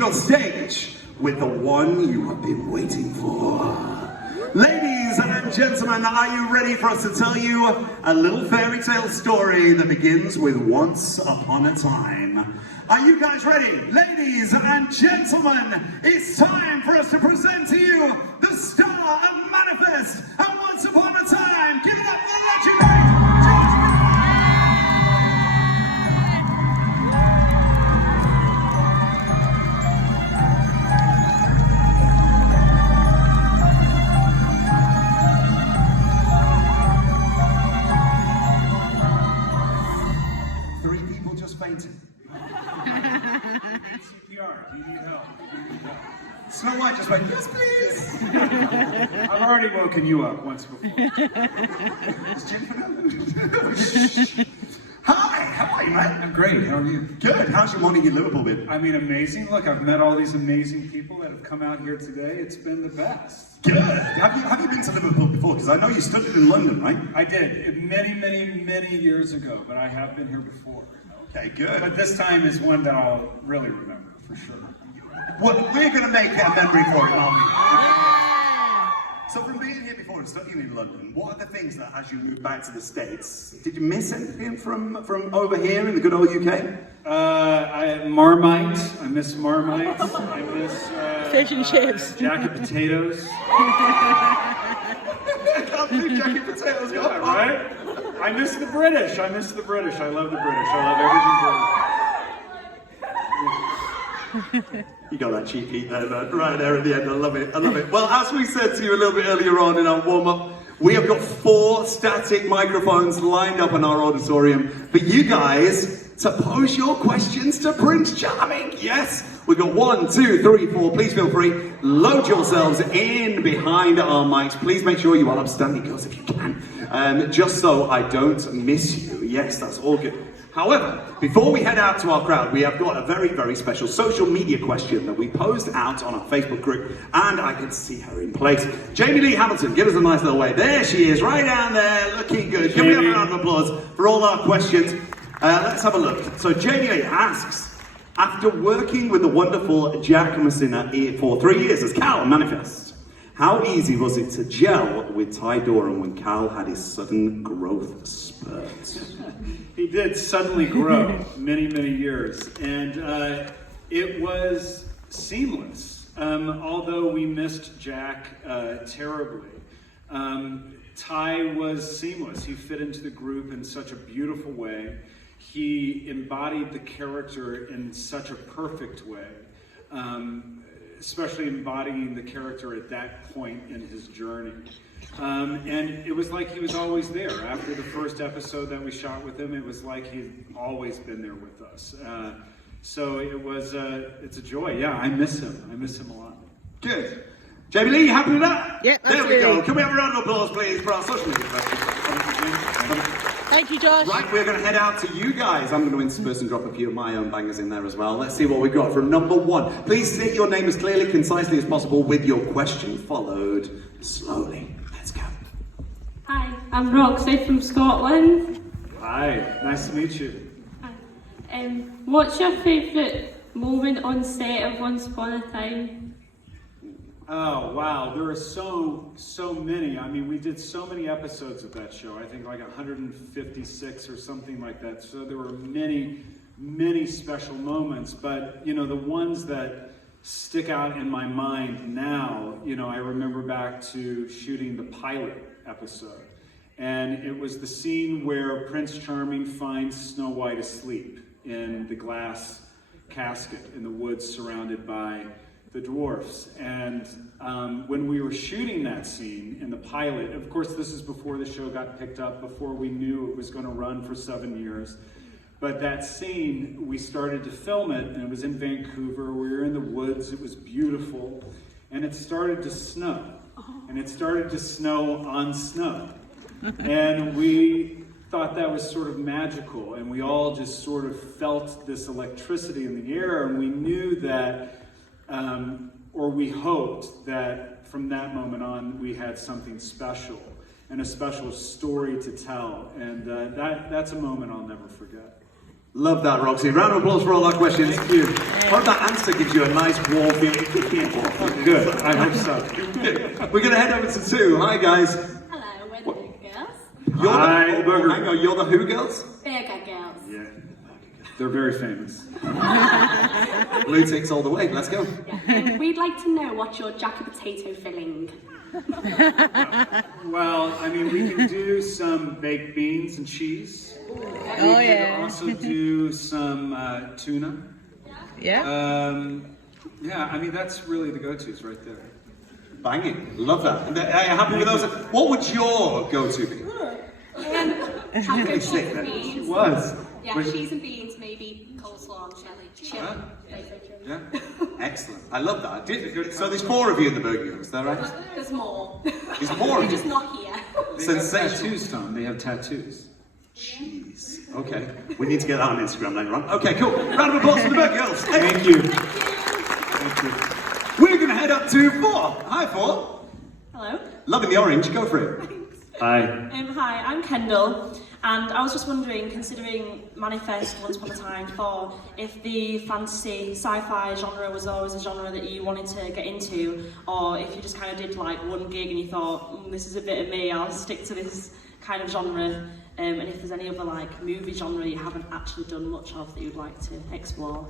Your stage with the one you have been waiting for. Ladies and gentlemen, are you ready for us to tell you a little fairy tale story that begins with once upon a time? Are you guys ready? Ladies and gentlemen, it's time for us to present to you the star of Manifest and Once Upon a Time. Give it up for the legendary fainting. CPR, do you need help? Snow White just went, yes please! I've already woken you up once before. It's Jim Fernando. Hi, how are you, mate? I'm great, how are you? Good, how's your morning in Liverpool been? I mean, amazing. Look, I've met all these amazing people that have come out here today. It's been the best. Good. Have you been to Liverpool before? Because I know you studied in London, right? I did, many years ago, but I have been here before. Okay, good. But this time is one that I'll really remember, for sure. Well, we're going to make it a memory for you, aren't we? Yeah. So from being here before and studying in London, what are the things that, as you moved back to the States, did you miss anything from over here in the good old UK? Marmite. I miss Marmite. I miss... fish and chips. Jacket potatoes. I can't believe jacket potatoes got right? I miss the British. I love the British. I love everything British. You got that cheap heat there, right there at the end. I love it. Well, as we said to you a little bit earlier on in our warm-up, we have got 4 static microphones lined up in our auditorium for you guys to pose your questions to Prince Charming. Yes, we've got 1, 2, 3, 4. Please feel free. Load yourselves in behind our mics. Please make sure you are upstanding, girls, if you can. Just so I don't miss you. Yes, that's all good. However, before we head out to our crowd, we have got a very, very special social media question that we posed out on our Facebook group, and I can see her in place. Jamie Lee Hamilton, give us a nice little wave. There she is, right down there, looking good. Can we have a round of applause for all our questions? Let's have a look. So Jamie Lee asks, after working with the wonderful Jack Messina for 3 years as Cal Manifest, how easy was it to gel with Ty Doran when Cal had his sudden growth spurt? He did suddenly grow many years, and it was seamless. Although we missed Jack terribly, Ty was seamless. He fit into the group in such a beautiful way. He embodied the character in such a perfect way. Especially embodying the character at that point in his journey. And it was like he was always there. After the first episode that we shot with him, it was like he'd always been there with us. So it was, it's a joy. Yeah, I miss him. I miss him a lot. Good. Jamie Lee, you happy with that? Yep, there we go. Can we have a round of applause, please, for our social media questions? Thank you, Josh. Right, we're going to head out to you guys. I'm going to intersperse and drop a few of my own bangers in there as well. Let's see what we've got from number 1. Please state your name as clearly, concisely as possible with your question followed slowly. Let's go. Hi, I'm Roxy from Scotland. Hi, nice to meet you. Hi. What's your favourite moment on set of Once Upon a Time? Oh, wow, there are so many. I mean, we did so many episodes of that show. I think like 156 or something like that. So there were many special moments. But, you know, the ones that stick out in my mind now, you know, I remember back to shooting the pilot episode. And it was the scene where Prince Charming finds Snow White asleep in the glass casket in the woods surrounded by the dwarfs. And when we were shooting that scene in the pilot, of course this is before the show got picked up, before we knew it was going to run for 7 years, but that scene, we started to film it, and it was in Vancouver. We were in the woods, it was beautiful, and it started to snow. And it started to snow on snow. And we thought that was sort of magical, and we all just sort of felt this electricity in the air, and we knew that or we hoped that from that moment on we had something special and a special story to tell, and that's a moment I'll never forget. Love that, Roxy. Round of applause for all our questions. Thank you. Hope that answer gives you a nice warm feeling. Good. I hope so. We're going to head over to Sue. Hi, guys. Hello, we're the big girls. You're Hi, the, Booger. hang on, you're the who girls? Bigger girls. Yeah. They're very famous. Blue ticks all the way. Let's go. We'd like to know what's your jacket potato filling. Well, I mean, we can do some baked beans and cheese. Oh, We yeah. can also do some tuna. Yeah. Yeah, I mean, that's really the go-tos right there. Banging. Love that. And, are you happy with those? What would your go-to be? Taco cheese sick, and then. beans. Was. Yeah, Was- cheese and beans, maybe coleslaw and chili. Huh? Yeah. Excellent. I love that. So there's 4 of you in the Burger Girls, is that right? There's more. There's more of We're just you. not here. They have Sensational. tattoos, Tom. They have tattoos. Jeez. Okay. We need to get that on Instagram later on. Okay, cool. Round of applause for the Burger Girls. Thank you. Thank you. We're going to head up to 4. Hi, 4. Hello. Loving the orange. Go for it. Hi. Hi, I'm Kendall, and I was just wondering, considering Manifest Once Upon a Time 4, if the fantasy sci-fi genre was always a genre that you wanted to get into, or if you just kind of did like one gig and you thought, this is a bit of me, I'll stick to this kind of genre, and if there's any other like movie genre you haven't actually done much of that you'd like to explore.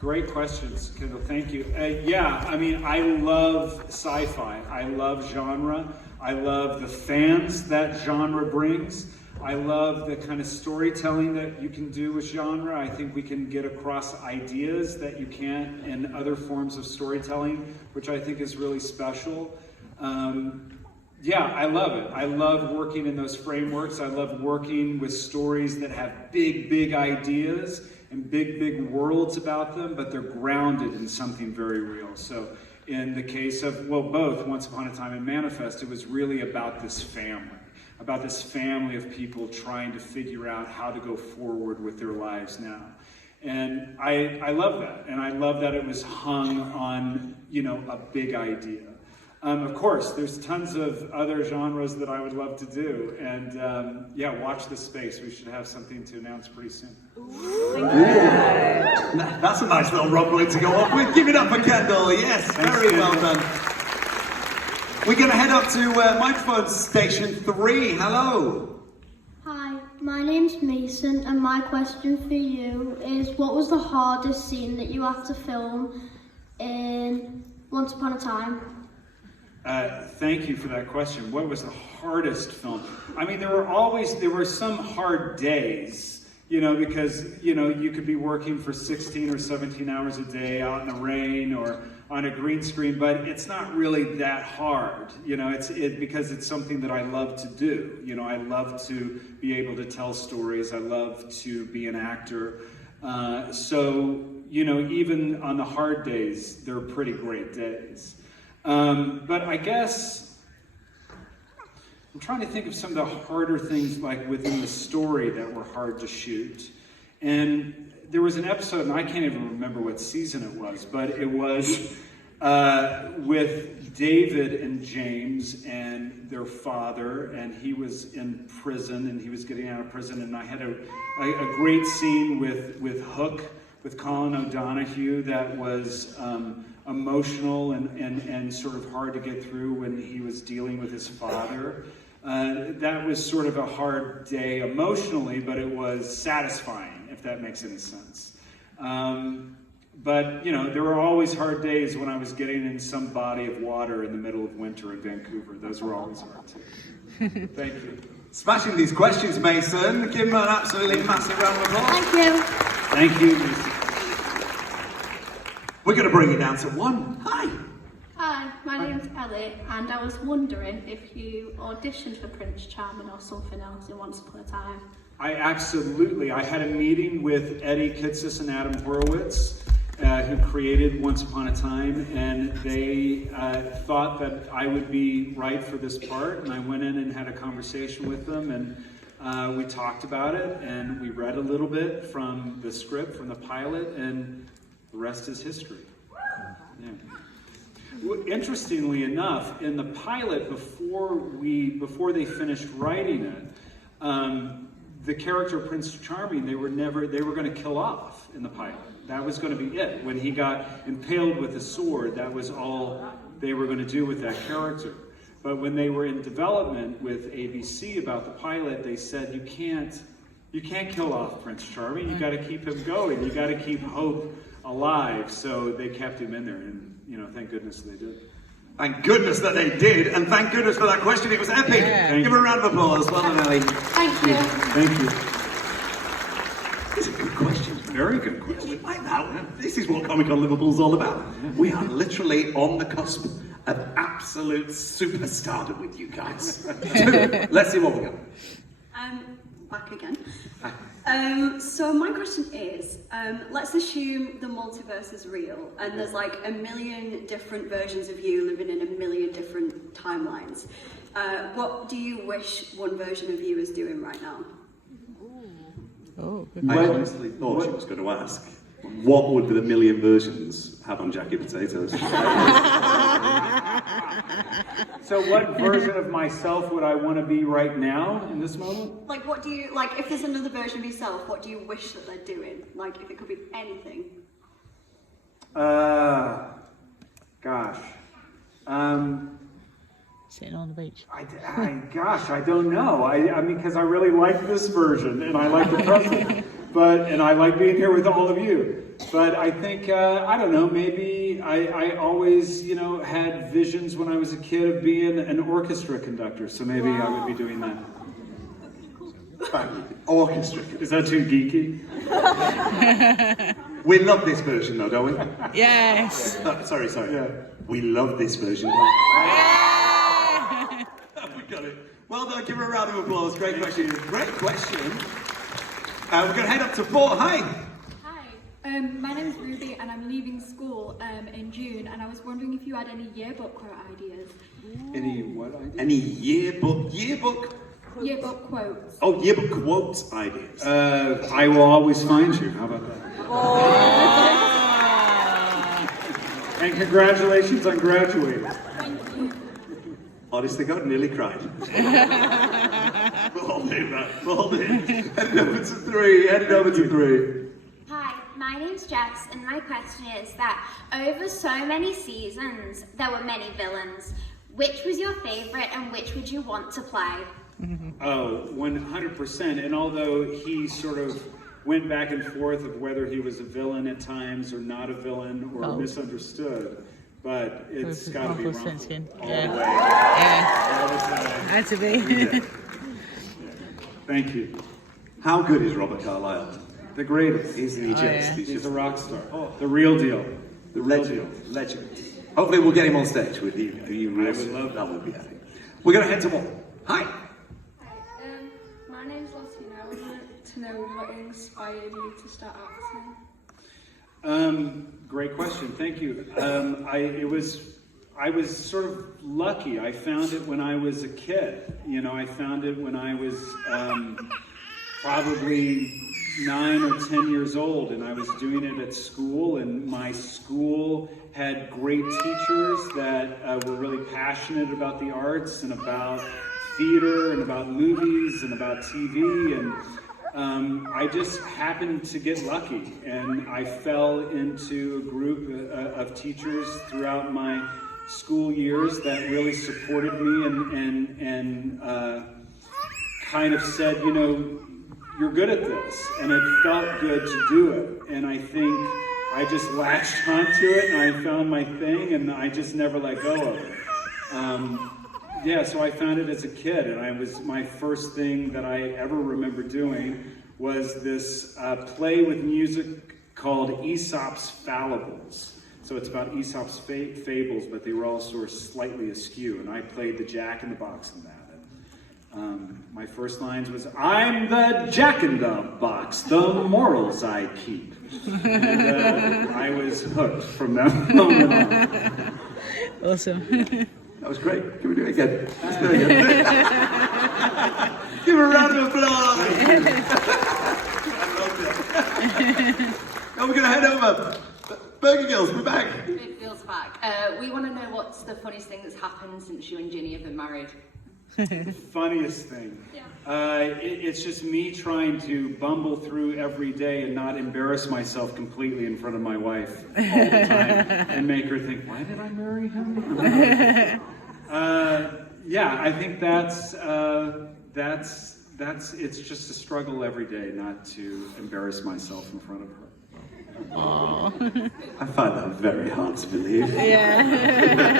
Great questions, Kendall. Thank you. Yeah, I mean, I love sci-fi. I love genre. I love the fans that genre brings. I love the kind of storytelling that you can do with genre. I think we can get across ideas that you can't in other forms of storytelling, which I think is really special. Yeah, I love it. I love working in those frameworks. I love working with stories that have big, big ideas and big, big worlds about them, but they're grounded in something very real. So in the case of, well, both Once Upon a Time and Manifest, it was really about this family of people trying to figure out how to go forward with their lives now. And I love that. And I love that it was hung on, a big idea. Of course, there's tons of other genres that I would love to do. And yeah, watch this space. We should have something to announce pretty soon. That's a nice little rumbling to go off with. Give it up for Kendall. Yes, very well done. We're going to head up to microphone station 3. Hello. Hi, my name's Mason, and my question for you is, what was the hardest scene that you had to film in Once Upon a Time? Thank you for that question. What was the hardest film? I mean, there were some hard days, because, you could be working for 16 or 17 hours a day out in the rain or on a green screen, but it's not really that hard, because it's something that I love to do. I love to be able to tell stories. I love to be an actor. So, even on the hard days, they're pretty great days. But I guess I'm trying to think of some of the harder things like within the story that were hard to shoot. And there was an episode, and I can't even remember what season it was, but it was with David and James and their father, and he was in prison, and he was getting out of prison, and I had a great scene with Hook, with Colin O'Donoghue that was emotional and sort of hard to get through when he was dealing with his father. That was sort of a hard day emotionally, but it was satisfying, if that makes any sense. But, there were always hard days when I was getting in some body of water in the middle of winter in Vancouver. Those were always hard too. Thank you. Smashing these questions, Mason. Give him an absolutely massive round of applause. Thank you. Thank you, Mason. We're going to bring it down to 1. Hi. Hi, my name's Ellie, and I was wondering if you auditioned for Prince Charming or something else in Once Upon a Time. I had a meeting with Eddie Kitsis and Adam Horowitz, who created Once Upon a Time, and they thought that I would be right for this part, and I went in and had a conversation with them, and we talked about it, and we read a little bit from the script, from the pilot, and the rest is history. Yeah. Well, interestingly enough, in the pilot, before they finished writing it, the character of Prince Charming, they were going to kill off in the pilot. That was going to be it. When he got impaled with a sword, that was all they were going to do with that character. But when they were in development with ABC about the pilot, they said, you can't kill off Prince Charming. You got to keep him going. You got to keep hope alive. So they kept him in there, and thank goodness they did. Thank goodness that they did, and thank goodness for that question. It was epic. Yeah. Give her a round of applause. Well done, Ellie. Thank you. Thank you. It's a good question. Very good question. We like that. This is what Comic Con Liverpool's all about. We are literally on the cusp of absolute superstardom with you guys. Let's see what we got. Back again. So my question is, let's assume the multiverse is real and there's like a million different versions of you living in a million different timelines. What do you wish one version of you is doing right now? Oh, I honestly thought she was going to ask, what would the million versions have on Jackie Potatoes? So what version of myself would I want to be right now in this moment? Like, what do you, like, if there's another version of yourself, what do you wish that they're doing? Like, if it could be anything. Gosh. sitting on the beach. I don't know. I mean, because I really like this version, and I like the present, and I like being here with all of you. But I think, I don't know, maybe I always, had visions when I was a kid of being an orchestra conductor, so maybe I would be doing that. Orchestra. Is that too geeky? We love this version though, don't we? Yes. Sorry. Yeah. We love this version. Yeah. We got it. Well done, give her a round of applause. Great question. Great question. We're going to head up to 4. Hi. Hi, my name's Ruby and I'm leaving school in June, and I was wondering if you had any yearbook quote ideas. Any what ideas? Any yearbook? Yearbook quotes. Oh, yearbook quotes ideas. I will always find you. How about that? And congratulations on graduating. Thank you. Honest to God, nearly cried. We'll hold it, man. We'll hold it. Headed over to 3. Hi, my name's Jess, and my question is that over so many seasons, there were many villains. Which was your favourite, and which would you want to play? Oh, 100%. And although he sort of went back and forth of whether he was a villain at times or not a villain or misunderstood, but it's got to be Rumple all the way. Yeah. All the time. Had to be. Yeah. Thank you. How good is Robert Carlyle? The greatest. Isn't he just? Yeah. He's a rock star. The real deal. The real deal. Legend. Hopefully we'll get him on stage with you. I would love that. Would be epic. We're going to head to 1. Hi. My name's Latina. I would like to know what inspired you to start acting. Great question. Thank you. I was sort of lucky. I found it when I was a kid. I found it when I was probably 9 or 10 years old, and I was doing it at school, and my school had great teachers that were really passionate about the arts and about theater and about movies and about TV, and I just happened to get lucky, and I fell into a group of teachers throughout my school years that really supported me and kind of said, you're good at this, and it felt good to do it, and I think I just latched onto it, and I found my thing, and I just never let go of it. So I found it as a kid, and my first thing that I ever remember doing was this play with music called Aesop's Fallables. So it's about Aesop's fables, but they were all sort of slightly askew, and I played the Jack-in-the-Box in that. My first lines was, "I'm the Jack-in-the-Box, the morals I keep." And I was hooked from that moment on. Awesome. That was great. Can we do it again? Let's do it again. Give her a round of applause. I loved it. Now we're going to head over. Burger Girls, we're back. It feels back. We want to know what's the funniest thing that's happened since you and Ginny have been married. The funniest thing. It's just me trying to bumble through every day and not embarrass myself completely in front of my wife all the time and make her think, why did I marry him? Yeah, I think that's it's just a struggle every day not to embarrass myself in front of her. Aww. I find that very hard to believe. Yeah.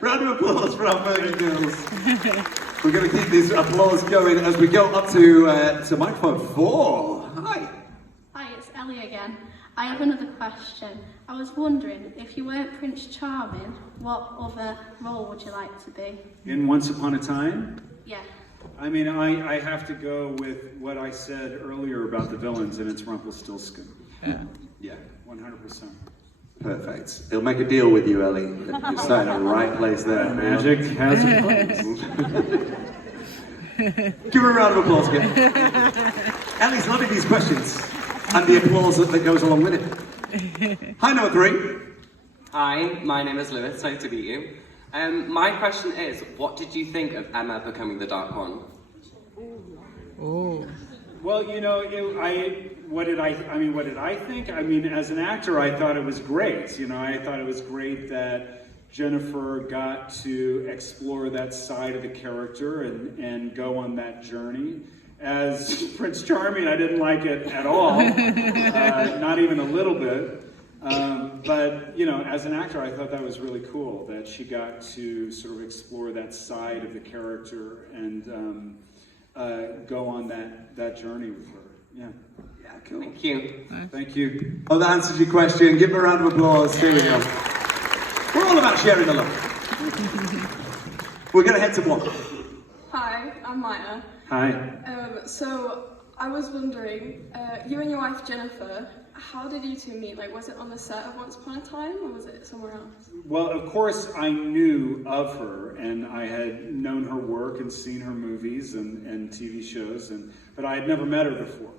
Round of applause for our Virgin girls. We're going to keep this applause going as we go up to microphone 4. Hi. Hi, it's Ellie again. I have another question. I was wondering, if you weren't Prince Charming, what other role would you like to be? In Once Upon a Time? Yeah. I mean, I have to go with what I said earlier about the villains, and it's Rumpelstiltskin. Yeah. 100%. Perfect. He'll make a deal with you, Ellie. You're starting at the right place there. Magic has a place. Give her a round of applause again. Ellie's loving these questions and the applause that goes along with it. Hi, number 3. Hi, my name is Lewis. Nice to meet you. My question is, what did you think of Emma becoming the Dark One? Oh. Well, you know, what did I think? I mean, as an actor, I thought it was great. You know, I thought it was great that Jennifer got to explore that side of the character and go on that journey. As Prince Charming, I didn't like it at all, not even a little bit. But, you know, as an actor, I thought that was really cool that she got to sort of explore that side of the character and go on that journey with her. Yeah. Yeah, cool. Thank you. Thank you. Oh, that answers your question. Give her a round of applause. Here we go. We're all about sharing the love. We're going to head to 1. Hi, I'm Maya. Hi. So I was wondering, you and your wife Jennifer, how did you two meet? Like, was it on the set of Once Upon a Time, or was it somewhere else? Well, of course, I knew of her, and I had known her work and seen her movies and TV shows, but I had never met her before.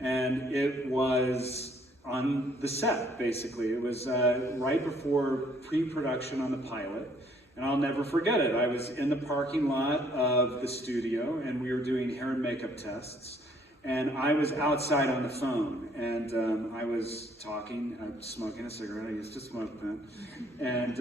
And it was on the set, basically. It was right before pre-production on the pilot, and I'll never forget it. I was in the parking lot of the studio, and we were doing hair and makeup tests. And I was outside on the phone, and I was talking, smoking a cigarette. I used to smoke then. And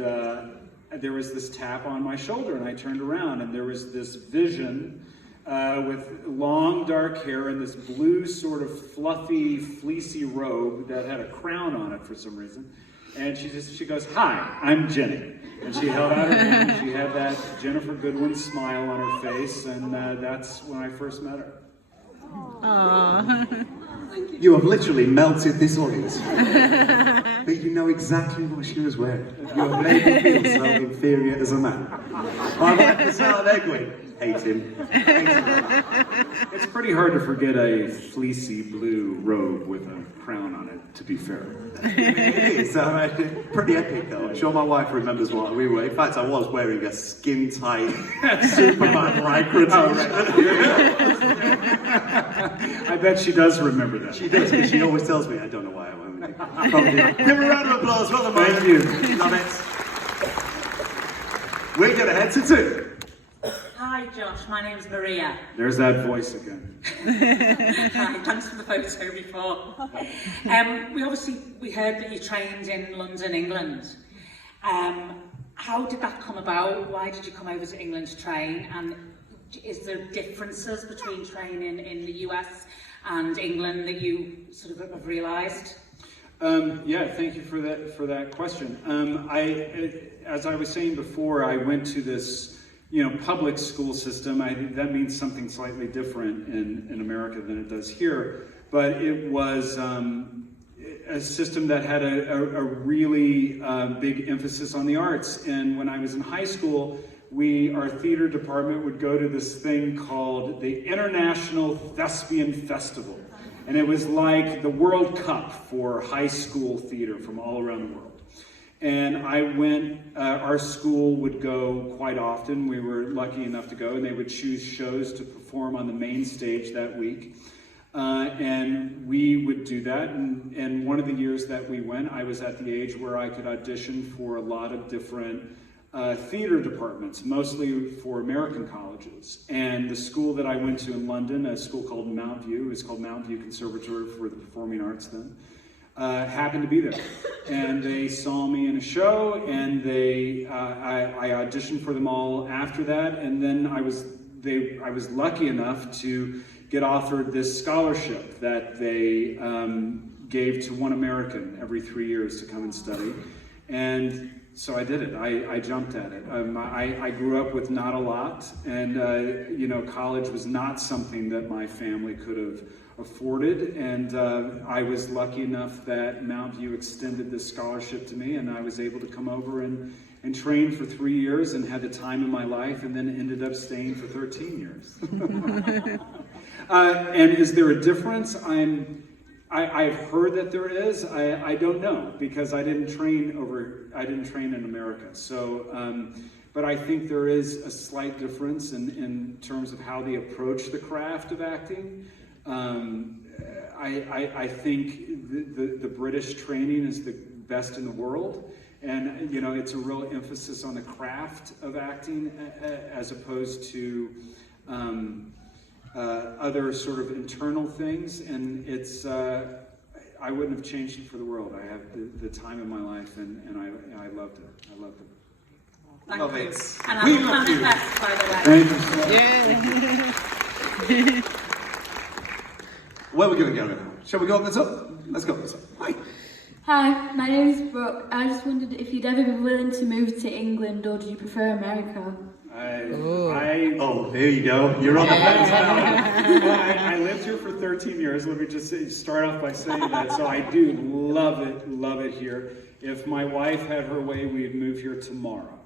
there was this tap on my shoulder, and I turned around, and there was this vision with long dark hair and this blue sort of fluffy, fleecy robe that had a crown on it for some reason. And she goes, "Hi, I'm Jenny." And she held out her hand, and she had that Jennifer Goodwin smile on her face, and that's when I first met her. Aww. You have literally melted this audience. But you know exactly what she was wearing. You have made me feel so inferior as a man. My wife was out there going, hate him. It's pretty hard to forget a fleecy blue robe with a crown on it, to be fair. It is pretty epic though. I'm sure my wife remembers what we were. In fact, I was wearing a skin-tight Superman lycra I bet she does remember that. She does, because she always tells me. I don't know why I won't. Probably do. Give her a round of applause. Well done, Thank you. Love it. We're going to head to 2. Hi Josh, my name's Maria. There's that voice again. Hi, thanks for the photo before. We heard that you trained in London, England. How did that come about? Why did you come over to England to train? And is there differences between training in the US and England that you sort of have realised? Yeah, thank you for that question. As I was saying before, I went to this public school system. That means something slightly different in America than it does here. But it was a system that had a really big emphasis on the arts. And when I was in high school, our theater department would go to this thing called the International Thespian Festival. And it was like the World Cup for high school theater from all around the world. And I went, our school would go quite often. We were lucky enough to go, and they would choose shows to perform on the main stage that week. And we would do that. And one of the years that we went, I was at the age where I could audition for a lot of different theater departments, mostly for American colleges. And the school that I went to in London, a school called Mount View, it's called Mount View Conservatory for the Performing Arts then, happened to be there. And they saw me in a show, and I auditioned for them all after that, and then I was lucky enough to get offered this scholarship that they gave to one American every 3 years to come and study. And so I did it. I jumped at it. I grew up with not a lot, and college was not something that my family could have afforded. And I was lucky enough that Mount View extended this scholarship to me, and I was able to come over and train for 3 years and had the time of my life, and then ended up staying for 13 years. And is there a difference? I've heard that there is. I don't know, because I didn't train in America. So, but I think there is a slight difference in terms of how they approach the craft of acting. I think the British training is the best in the world. And, it's a real emphasis on the craft of acting as opposed to other sort of internal things. And it's, I wouldn't have changed it for the world. I had the time of my life, and I loved it. I loved it. Thank you. It. And We I'm love you. best, by the way. Thank you. Where are we going to go now? Shall we go up the top? Let's go up the top. Hi. Hi, my name is Brooke. I just wondered if you'd ever be willing to move to England, or do you prefer America? Oh, there you go. You're on the fence now. I lived here for 13 years. Let me just start off by saying that. So I do love it here. If my wife had her way, we'd move here tomorrow.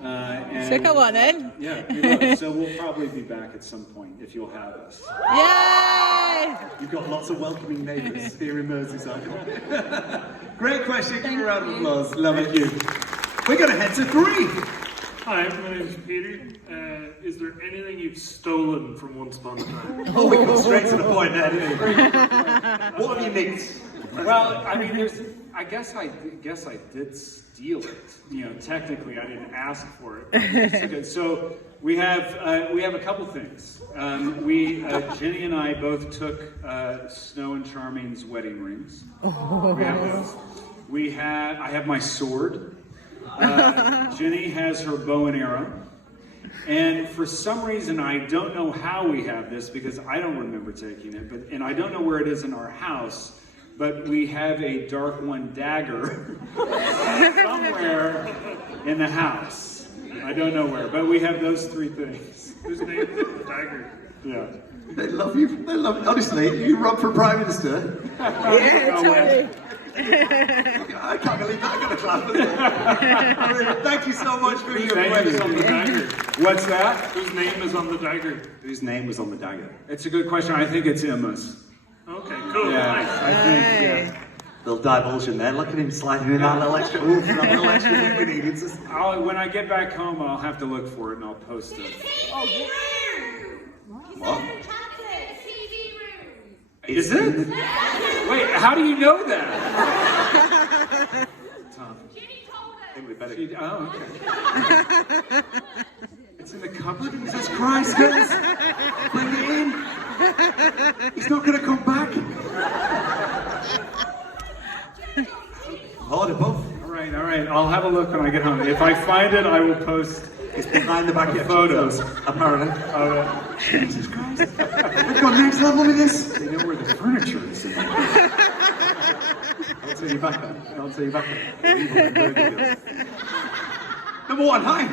Second one, then. Yeah, we love it. So we'll probably be back at some point if you'll have us. Yay! You've got lots of welcoming neighbours here in Merseyside. Great question. Give a round of applause. Love it, you. We're going to head to 3. Hi, my name's Peter. Is there anything you've stolen from Once Upon a Time? Oh, we got straight to the point there, didn't we? What have you nicked? Well, I mean, I guess I did steal it. Technically, I didn't ask for it. So we have a couple things. Jenny and I both took Snow and Charming's wedding rings. We have those. I have my sword. Jenny has her bow and arrow. And for some reason, I don't know how we have this, because I don't remember taking it, and I don't know where it is in our house, but we have a Dark One dagger somewhere in the house. I don't know where, but we have those 3 things. Whose name is the dagger? Yeah. They love you. They love you. Honestly, you run for Prime Minister. Yeah, totally. I can't believe that. I got a clap. Thank you so much for your Whose on the dagger? What's that? Whose name is on the dagger? Whose name was on the dagger? It's a good question. I think it's Emma's. Okay, cool. Yeah, Nice. I think, yeah. Little divulsion there. Look at him sliding in that little extra. Oof, that little extra thing. It's just... When I get back home, I'll have to look for it and I'll post it. What? Is it? Wait, how do you know that? Tom. I think we better... Oh, okay. It's in the cupboard? Jesus Christ, guys! Bring it in! He's not going to come back! Hold it both. All right. I'll have a look when I get home. If I find it, I will post. It's behind the back of your photos, apparently. Jesus Christ! We've gone next level with this. They know where the furniture is. I'll tell you back then. Number 1, hi.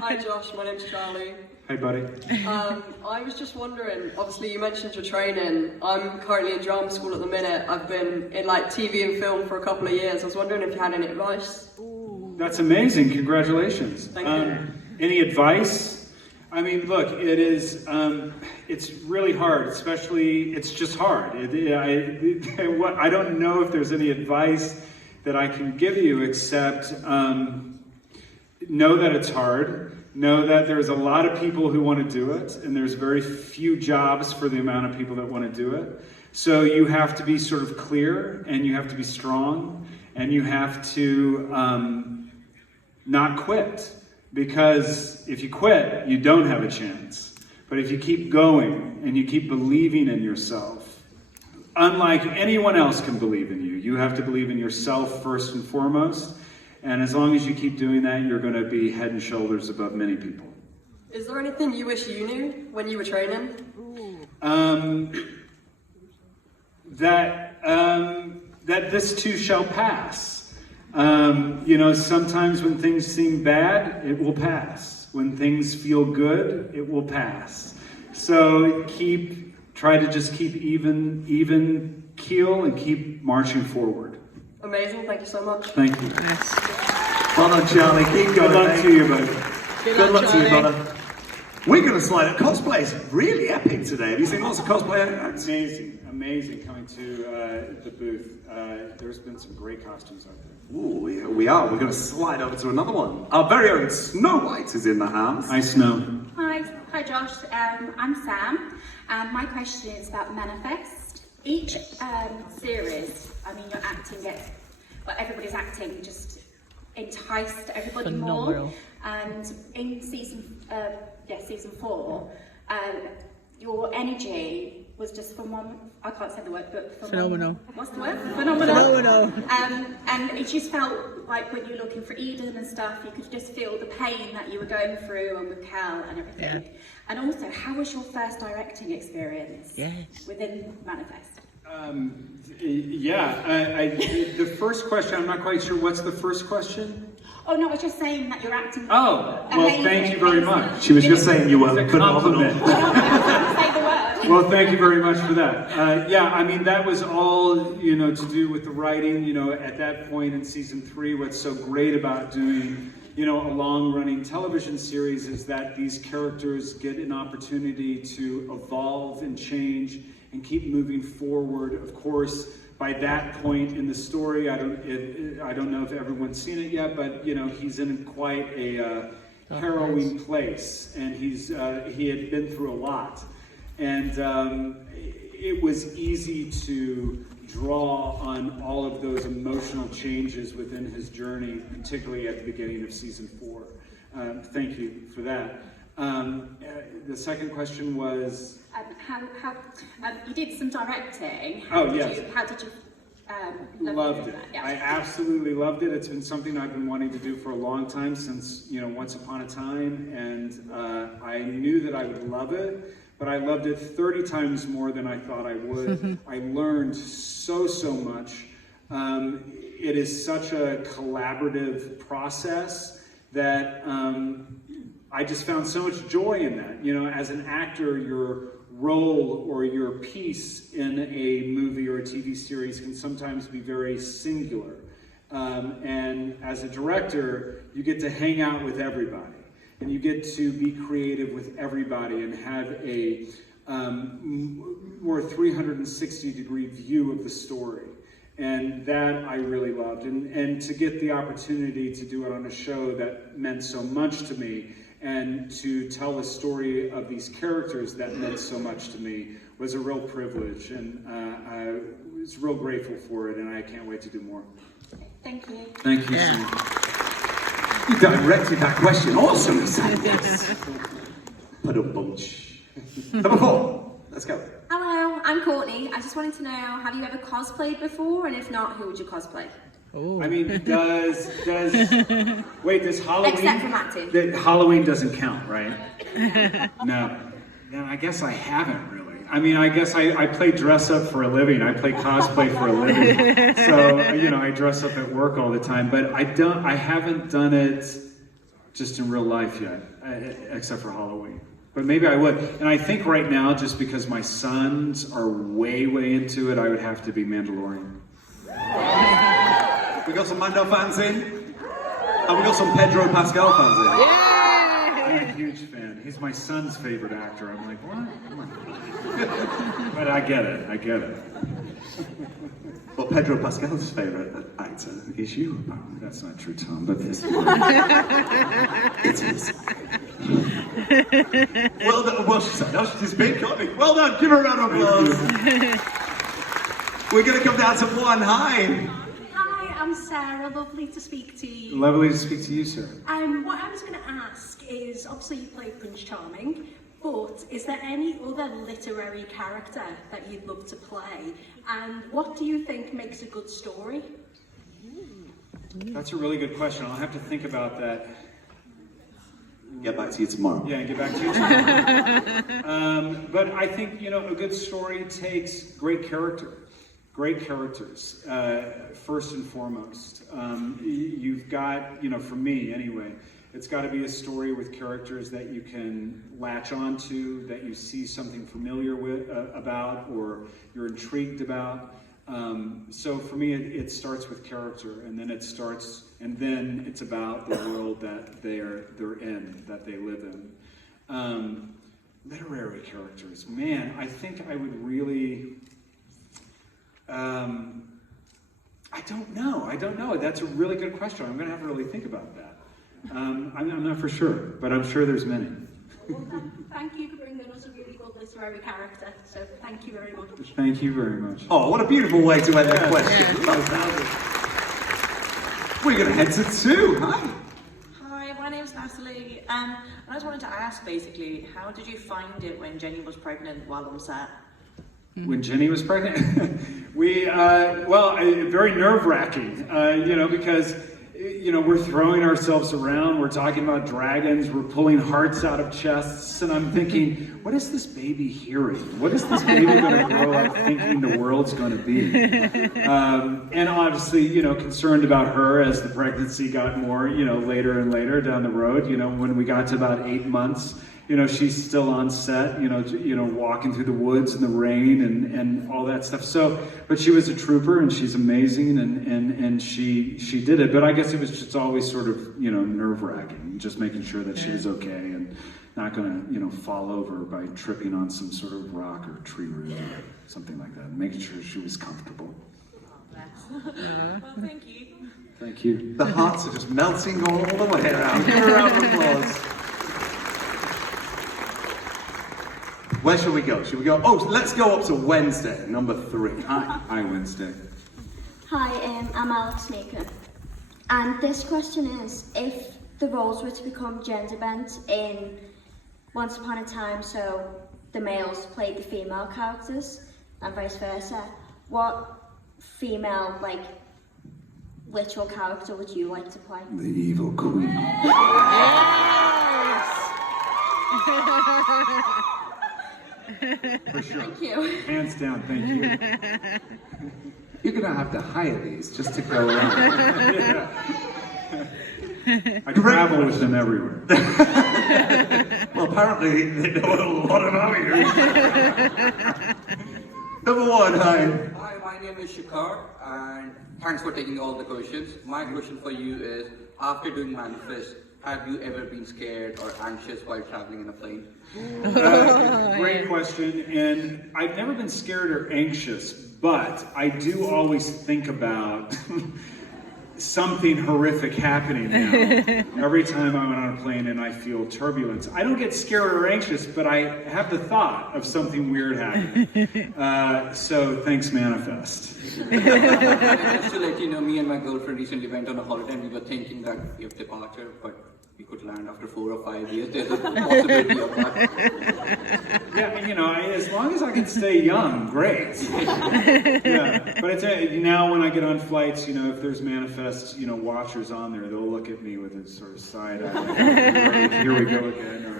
Hi Josh, my name's Charlie. Hey buddy. I was just wondering, obviously you mentioned your training. I'm currently in drama school at the minute. I've been in TV and film for a couple of years. I was wondering if you had any advice. That's amazing. Congratulations. Thank you. Any advice? I mean, look, it is, it's really hard, especially, it's just hard. I don't know if there's any advice that I can give you except know that it's hard. Know that there's a lot of people who want to do it, and there's very few jobs for the amount of people that want to do it. So you have to be sort of clear, and you have to be strong, and you have to not quit. Because if you quit, you don't have a chance. But if you keep going and you keep believing in yourself, unlike anyone else can believe in you, you have to believe in yourself first and foremost. And as long as you keep doing that, you're going to be head and shoulders above many people. Is there anything you wish you knew when you were training? That this too shall pass. You know, sometimes when things seem bad, it will pass. When things feel good, it will pass. So try to just keep even keel and keep marching forward. Amazing, thank you so much. Thank you. Well done, Charlie. Keep going. Good luck to you, buddy. Good luck to you, brother. We're going to slide at cosplay's really epic today. Have you seen lots of cosplay acts? Amazing coming to the booth. There's been some great costumes out there. Ooh, yeah, we are. We're going to slide over to another one. Our very own Snow White is in the house. Hi, Snow. Hi, Josh. I'm Sam. My question is about Manifest. Each series, I mean, your acting everybody's acting just enticed everybody Phenomenal. more. And in season 4, your energy was just I can't say the word, but Phenomenal. What's the word? Phenomenal. Phenomenal. And it just felt like when you're looking for Eden and stuff, you could just feel the pain that you were going through, and with Cal and everything. Yeah. And also, how was your first directing experience within Manifest? The first question, I'm not quite sure. What's the first question? Oh no, I was just saying that you're acting. Oh, well, thank you very much. She was just saying you were phenomenal. Well, thank you very much for that. I mean, that was all, to do with the writing. At that point in season 3, what's so great about doing, a long-running television series is that these characters get an opportunity to evolve and change and keep moving forward. Of course, by that point in the story, I don't know if everyone's seen it yet, but he's in quite a harrowing place, and he had been through a lot, and it was easy to draw on all of those emotional changes within his journey, particularly at the beginning of season 4. Thank you for that. The second question was. How you did some directing. How did you? Loved it. Yeah. I absolutely loved it. It's been something I've been wanting to do for a long time, since Once Upon a Time, and I knew that I would love it, but I loved it 30 times more than I thought I would. I learned so much. It is such a collaborative process that I just found so much joy in that. As an actor, your role or your piece in a movie or a TV series can sometimes be very singular. And as a director, you get to hang out with everybody, and you get to be creative with everybody and have a more 360-degree view of the story. And that I really loved. And to get the opportunity to do it on a show that meant so much to me, and to tell the story of these characters that meant so much to me, was a real privilege, and I was real grateful for it, and I can't wait to do more. Thank you. Thank you, Sam. You directed that question awesomely, Sam. Ba-dum-bum-ch. Number 4, let's go. Hello, I'm Courtney. I just wanted to know, have you ever cosplayed before? And if not, who would you cosplay? I mean, does Halloween? Except from acting. Halloween doesn't count, right? No. Then I guess I haven't really. I mean, I guess I play dress up for a living. I play cosplay for a living. So I dress up at work all the time. But I haven't done it just in real life yet, except for Halloween. But maybe I would. And I think right now, just because my sons are way into it, I would have to be Mandalorian. We got some Mando fans in, and we got some Pedro Pascal fans in. I'm a huge fan. He's my son's favorite actor. I'm like, what? Come on. But I get it. But Pedro Pascal's favorite actor is you, apparently. That's not true, Tom, but this it is. Well done. Well, she's big comic. Well done. Give her a round of applause. We're going to come down to 1. Hi. I'm Sarah. Lovely to speak to you. Lovely to speak to you, sir. What I was going to ask is, obviously you play Prince Charming, but is there any other literary character that you'd love to play? And what do you think makes a good story? That's a really good question. I'll have to think about that. Get back to you tomorrow. Yeah, get back to you tomorrow. But I think, you know, a good story takes great characters, first and foremost. You've got, you know, for me anyway, it's got to be a story with characters that you can latch onto, that you see something familiar with about, or you're intrigued about. So for me, it starts with character, and then it's about the world that they're in, that they live in. Literary characters, man, I think I would really. I don't know. That's a really good question. I'm going to have to really think about that. I'm not for sure, but I'm sure there's many. Well, thank you for bringing us a really good literary character. So thank you very much. Thank you very much. Oh, what a beautiful way to end the question. We're going to head to 2. Hi. Hi, my name's Natalie. I just wanted to ask, basically, how did you find it when Jenny was pregnant while on set? When Jenny was pregnant, very nerve-wracking, you know, because, you know, we're throwing ourselves around, we're talking about dragons, we're pulling hearts out of chests, and I'm thinking, what is this baby hearing? What is this baby going to grow up thinking the world's going to be? And obviously, you know, concerned about her as the pregnancy got more, you know, later and later down the road. You know, when we got to about 8 months, you know, she's still on set, you know, walking through the woods in the rain and all that stuff. So, but she was a trooper, and she's amazing, and she did it. But I guess it was just always sort of, you know, nerve-wracking, just making sure that she was okay and not going to, you know, fall over by tripping on some sort of rock or tree root or something like that. Making sure she was comfortable. Well, thank you. Thank you. The hearts are just melting all the way around. Give her a round of applause. Where shall we go? Shall we go? Oh, let's go up to Wednesday, number 3. Hi, Wednesday. Hi, I'm Alex Naker. And this question is, if the roles were to become gender bent in Once Upon a Time, so the males played the female characters and vice versa, what female, like, literal character would you like to play? The evil queen. For sure. Thank you. Hands down, thank you. You're going to have to hire these just to go around. Yeah. I travel with them everywhere. Well, apparently they know a lot about you. Number 1, hi. Hi, my name is Shikhar, and thanks for taking all the questions. My question for you is, after doing Manifest, have you ever been scared or anxious while traveling in a plane? Great question, and I've never been scared or anxious, but I do always think about something horrific happening now. Every time I'm on a plane and I feel turbulence, I don't get scared or anxious, but I have the thought of something weird happening. So thanks, Manifest. Just to let you know, me and my girlfriend recently went on a holiday, and we were thinking that we have departure, but we could land after 4 or 5 years. There's a possibility of that. Yeah, and you know, as long as I can stay young, great. Yeah, but it's now when I get on flights, you know, if there's Manifest, you know, watchers on there, they'll look at me with a sort of side eye. Like, here we go again. Or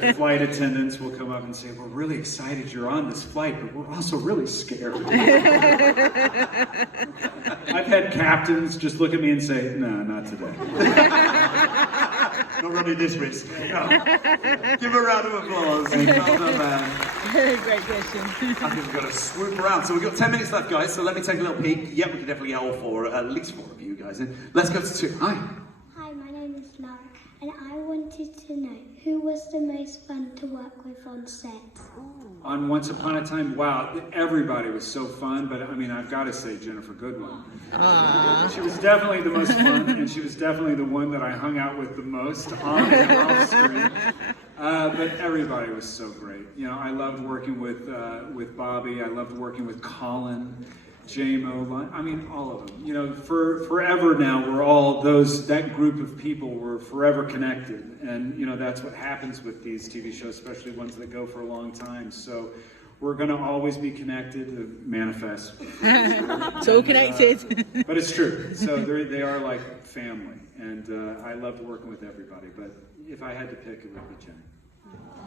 the flight attendants will come up and say, "We're really excited you're on this flight, but we're also really scared." I've had captains just look at me and say, "No, not today." Not running this risk. No. Give a round of applause. Well done, man. Great question. I think we've got to swoop around. So we've got 10 minutes left, guys. So let me take a little peek. Yeah, we can definitely get all 4, at least 4 of you guys in. Let's go to 2. Hi. Hi, my name is Laura, and I wanted to know who was the most fun to work with on set? On Once Upon a Time, wow, everybody was so fun, but I mean, I've got to say Jennifer Goodwin. She was definitely the most fun, and she was definitely the one that I hung out with the most on and off screen. But everybody was so great. You know, I loved working with Bobby. I loved working with Colin. J-Mo, I mean, all of them. You know, for forever now, we're all that group of people were forever connected. And, you know, that's what happens with these TV shows, especially ones that go for a long time. So we're going to always be connected to Manifest. So connected. But it's true. So they are like family. And I loved working with everybody. But if I had to pick, it would be Jenny.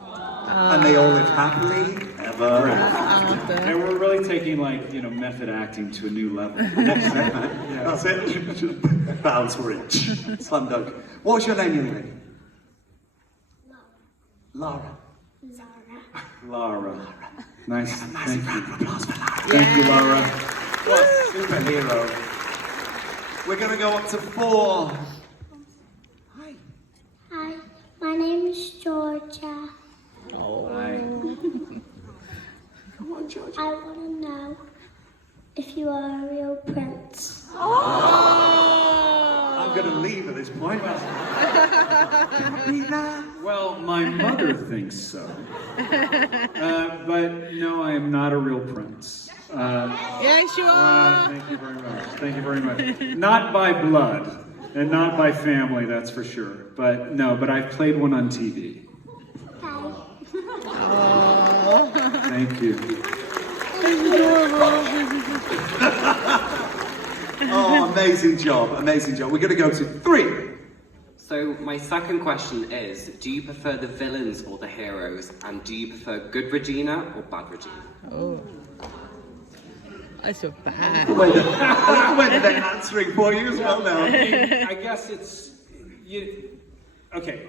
And they all live happily ever after. And we're really taking, like, you know, method acting to a new level. That's it. Bounce for it. Slam dunk. What's your name, young lady? Laura. Lara. Nice. Thank you. Applause for Laura. Thank you, Lara. What a superhero. We're going to go up to 4. Hi, my name is Georgia. Hi. Come on, Georgia. I want to know if you are a real prince. I'm going to leave at this point. Well, my mother thinks so. But no, I am not a real prince. Yes, you are. Thank you very much. Thank you very much. Not by blood and not by family, that's for sure. But no, but I've played one on TV. Thank you. Oh, amazing job, amazing job. We're going to go to 3. So my second question is, do you prefer the villains or the heroes? And do you prefer good Regina or bad Regina? Oh. That's so bad. I like the way that they're answering for you as well now. I guess it's... Okay.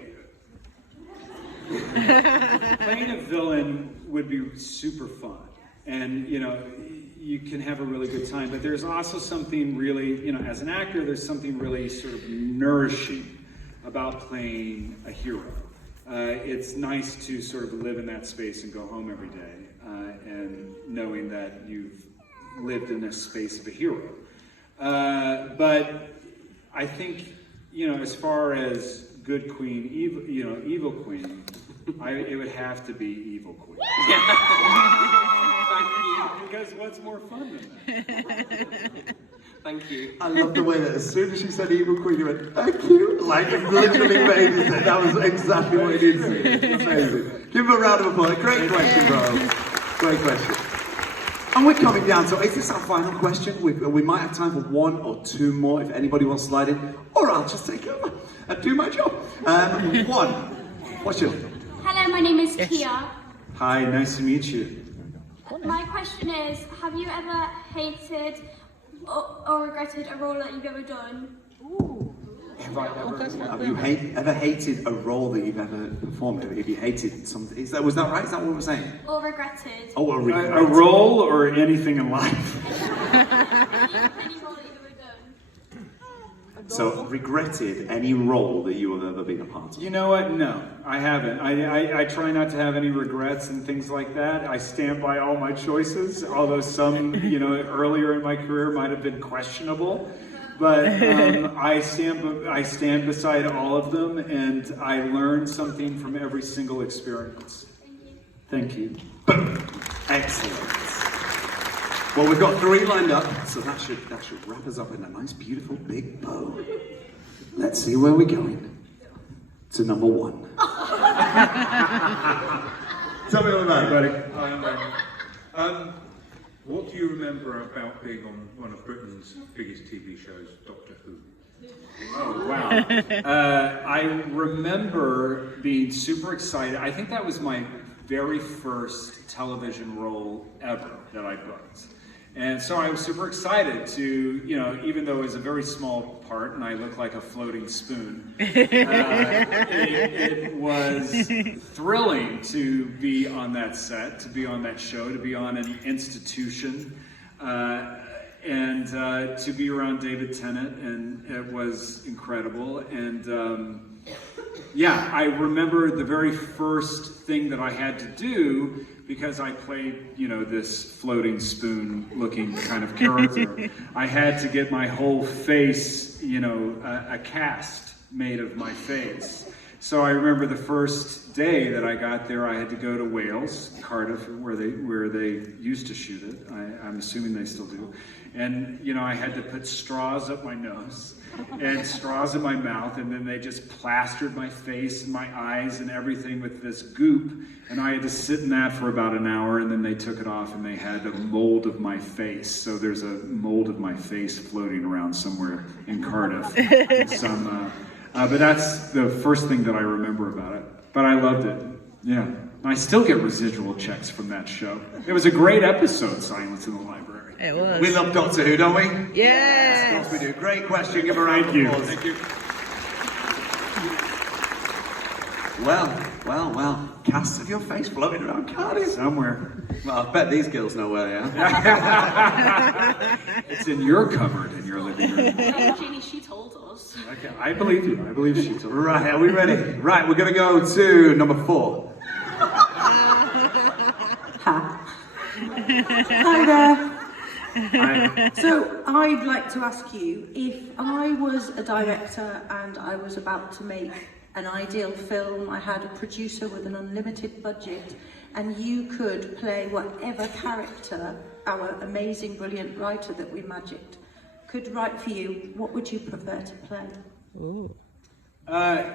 Playing a villain would be super fun. And, you know, you can have a really good time. But there's also something really, you know, as an actor, there's something really sort of nourishing about playing a hero. It's nice to sort of live in that space and go home every day and knowing that you've lived in this space of a hero. But I think, you know, as far as good queen, evil queen, it would have to be evil queen. Because what's more fun than that? Thank you. I love the way that as soon as she said evil queen, you went, thank you. Like, it literally made it. That was exactly what it is. It's amazing. Give him a round of applause. Great question, bro. Great question. And we're coming down, so is this our final question? We might have time for 1 or 2 more if anybody wants to slide in, or I'll just take over and do my job. 1. What's your name? Hello, my name is Kia. Hi, nice to meet you. My question is, have you ever hated or regretted a role that you've ever done? Have you ever hated a role that you've ever performed? If you hated something, was that right? Is that what we're saying? Or regretted? Oh, or regretted. A role or anything in life? Any role that you've ever done? So, regretted any role that you have ever been a part of? You know what? No, I haven't. I try not to have any regrets and things like that. I stand by all my choices, although some, you know, earlier in my career might have been questionable. But I stand beside all of them, and I learn something from every single experience. Thank you. Excellent. Well, we've got 3 lined up, so that should wrap us up in a nice, beautiful, big bow. Let's see where we're going. To number 1. Tell me all about it, buddy. Hi, I'm Ben. What do you remember about being on one of Britain's biggest TV shows, Doctor Who? Oh, wow. I remember being super excited. I think that was my very first television role ever that I booked. And so I was super excited to, you know, even though it was a very small part and I looked like a floating spoon, it was thrilling to be on that set, to be on that show, to be on an institution, and to be around David Tennant, and it was incredible. And yeah, I remember the very first thing that I had to do, because I played, you know, this floating spoon looking kind of character. I had to get my whole face, you know, a cast made of my face. So I remember the first day that I got there, I had to go to Wales, Cardiff, where they used to shoot it. I'm assuming they still do. And, you know, I had to put straws up my nose and straws in my mouth, and then they just plastered my face and my eyes and everything with this goop. And I had to sit in that for about an hour, and then they took it off and they had a mold of my face. So there's a mold of my face floating around somewhere in Cardiff. But that's the first thing that I remember about it. But I loved it. Yeah. I still get residual checks from that show. It was a great episode, Silence in the Library. It was. We love Doctor Who, don't we? Yes. Of course we do. Great question. Give a round of applause. Thank you. Well. Casts of your face floating around Cardiff. Somewhere. Well, I bet these girls know where they are. It's in your cupboard in your living room. Jeannie, she told us. Okay, I believe you. I believe she told us. Right, are we ready? Right, we're going to go to number 4. Hi there. Hi. So I'd like to ask you, if I was a director and I was about to make an ideal film, I had a producer with an unlimited budget, and you could play whatever character our amazing, brilliant writer that we magicked could write for you, what would you prefer to play? Ooh.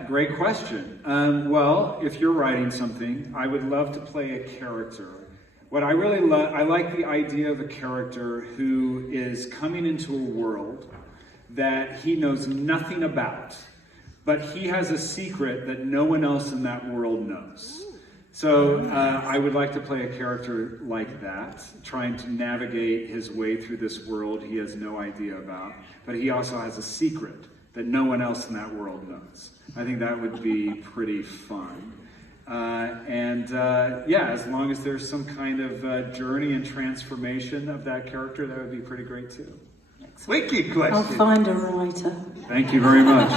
Great question. Well, if you're writing something, I would love to play a character. What I really love, I like the idea of a character who is coming into a world that he knows nothing about, but he has a secret that no one else in that world knows. So I would like to play a character like that, trying to navigate his way through this world he has no idea about, but he also has a secret that no one else in that world knows. I think that would be pretty fun. Yeah, as long as there's some kind of journey and transformation of that character, that would be pretty great too. Wicked question. I'll find a writer. Thank you very much.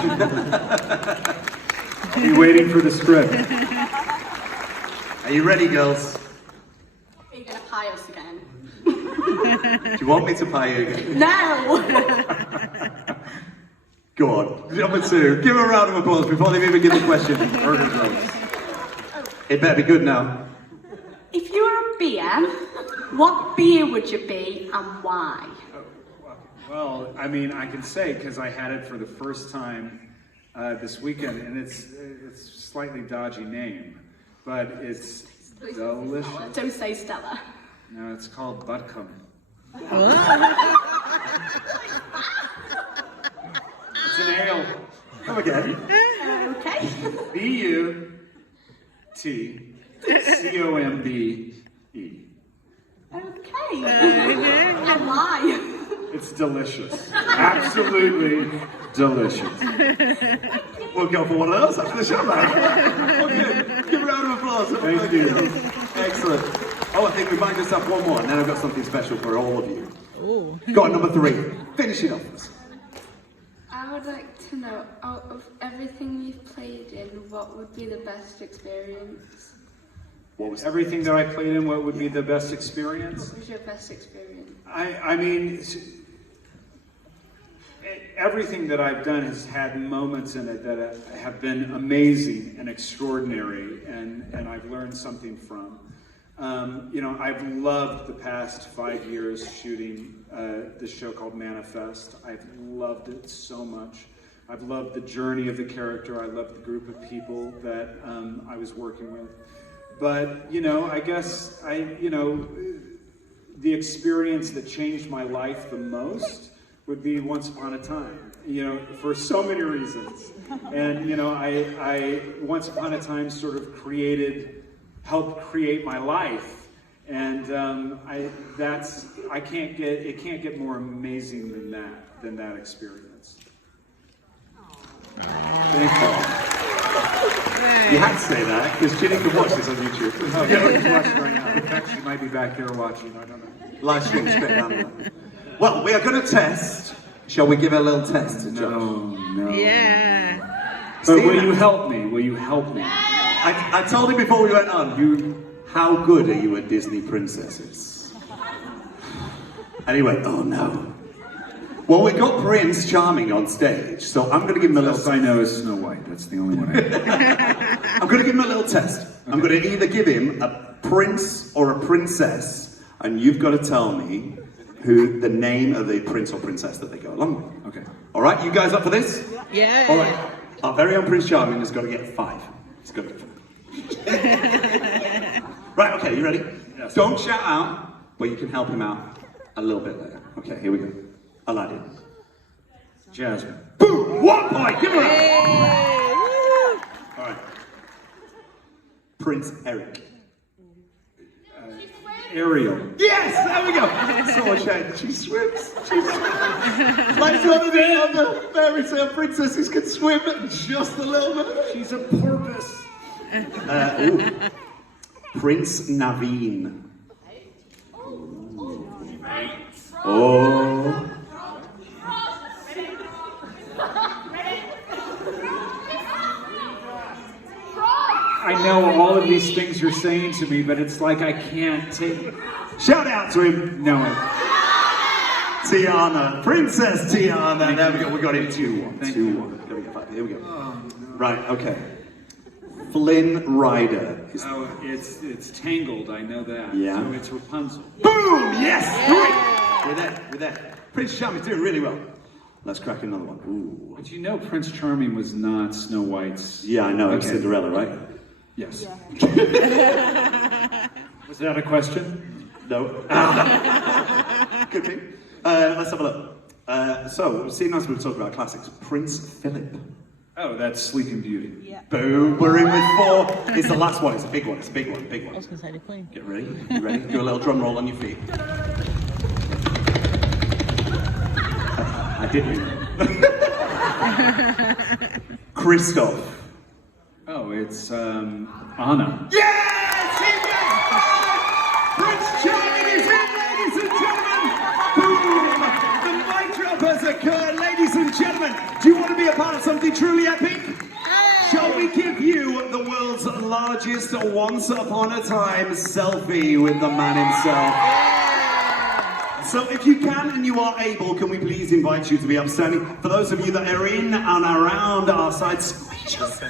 I'll be waiting for the script. Are you ready, girls? Are you going to pie us again? Do you want me to pie you again? No! Go on. Number 2. Give a round of applause before they even get the question. It better be good now. If you were a beer, what beer would you be and why? Well, I mean, I can say, because I had it for the first time this weekend, and it's a slightly dodgy name, but it's delicious. Don't say Stella. No, it's called Butcum. It's an ale. Come again. Okay. B-U-T-C-O-M-B-E. Okay. And why? It's delicious. Absolutely delicious. We'll go for one of those after the show, man. Okay, give a round of applause. Thank you. Excellent. Oh, I think we might just have one more, and then I've got something special for all of you. Ooh. Go on, number 3. Finish it off. I would like to know, out of everything you've played in, what would be the best experience? What was everything that I played in? What would be the best experience? What was your best experience? I mean, everything that I've done has had moments in it that have been amazing and extraordinary, and I've learned something from. You know, I've loved the past 5 years shooting this show called Manifest. I've loved it so much. I've loved the journey of the character. I loved the group of people that I was working with. But, you know, I guess the experience that changed my life the most would be Once Upon a Time, you know, for so many reasons. And, you know, I Once Upon a Time sort of helped create my life. And it can't get more amazing than that experience. Thank you. You had to say that, because Ginny can watch this on YouTube. Oh, yeah, she's watching right now. In fact, she might be back there watching, I don't know. Live stream spectacular. Well, we are going to test. Shall we give a little test to Josh? No. Yeah. But will you help me? Will you help me? I told him before we went on, how good are you at Disney princesses? And he went, oh no. Well, we've got Prince Charming on stage, so I'm going to give him a little... Best I know is Snow White. That's the only one I know. I'm going to give him a little test. I'm going to either give him a prince or a princess, and you've got to tell me who the name of the prince or princess that they go along with. Okay. All right, you guys up for this? Yeah. All right. Our very own Prince Charming has got to get 5. He's got to get 5. Right, okay, you ready? Yes. Don't shout out, but you can help him out a little bit later. Okay, here we go. Aladdin. Jasmine. Boom! 1 point! Give it up! All right. Prince Eric. Ariel. Yes! There we go! Sword shade. She swims. She swims. Like one of the other fairy tale princesses can swim just a little bit. She's a porpoise. Prince Naveen. Oh. I know all of these things you're saying to me, but it's like I can't take... Shout out to him. No. Tiana. Princess Tiana. Thank There you. we go. We got him 2-1. Thank 2-1. Here we go. Oh, no. Right, okay. Flynn Rider. Oh, it's Tangled, I know that. Yeah. So it's Rapunzel. Boom! Yes! Yeah. We're there. Prince Charming's doing really well. Let's crack another one. Ooh. But you know Prince Charming was not Snow White's... Yeah, I know. Okay. It's Cinderella, right? Yes. Was that a question? No. Could be. Let's have a look. So, seeing as we were talking about classics, Prince Philip. Oh, that's Sleeping Beauty. Yeah. Boom, we're in with 4. It's the last one. It's a big one. It's a big one. Big I one. was going to say the Queen. Get ready. You ready? Do a little drum roll on your feet. I didn't. Christoph. Oh, it's Anna. Yes! He's in! Prince Charming is in, ladies and gentlemen! Boom! The mic drop has occurred, ladies and gentlemen. Do you want to be a part of something truly epic? Shall we give you the world's largest once upon a time selfie with the man himself? So if you can and you are able, can we please invite you to be upstanding? For those of you that are in and around our sides, just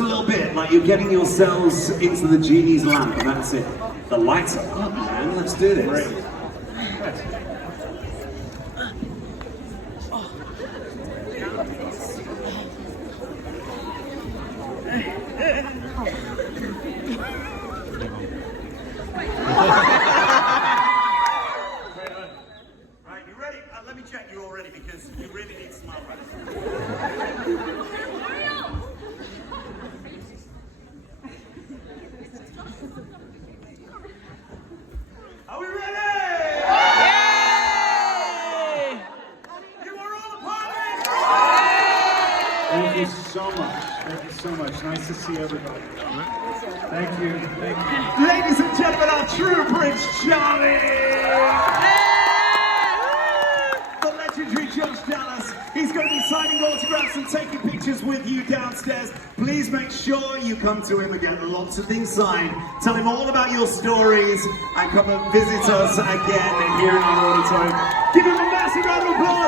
a little bit, like you're getting yourselves into the genie's lamp, and that's it. The lights are up, man. Let's do this. Great. Right, you ready? Let me check you're all ready because you really need to smile right. Are we ready? Yay! You are all a part of it! Thank you so much. Thank you so much. Nice to see everybody. Thank you. Thank you. Ladies and gentlemen, our true Prince Charming! The legendary Josh Dallas. He's going to be signing autographs and taking pictures with you downstairs. Please make sure you come to him and get lots of things signed. Tell him all about your stories and come and visit us again here in our auditorium. Give him a massive round of applause.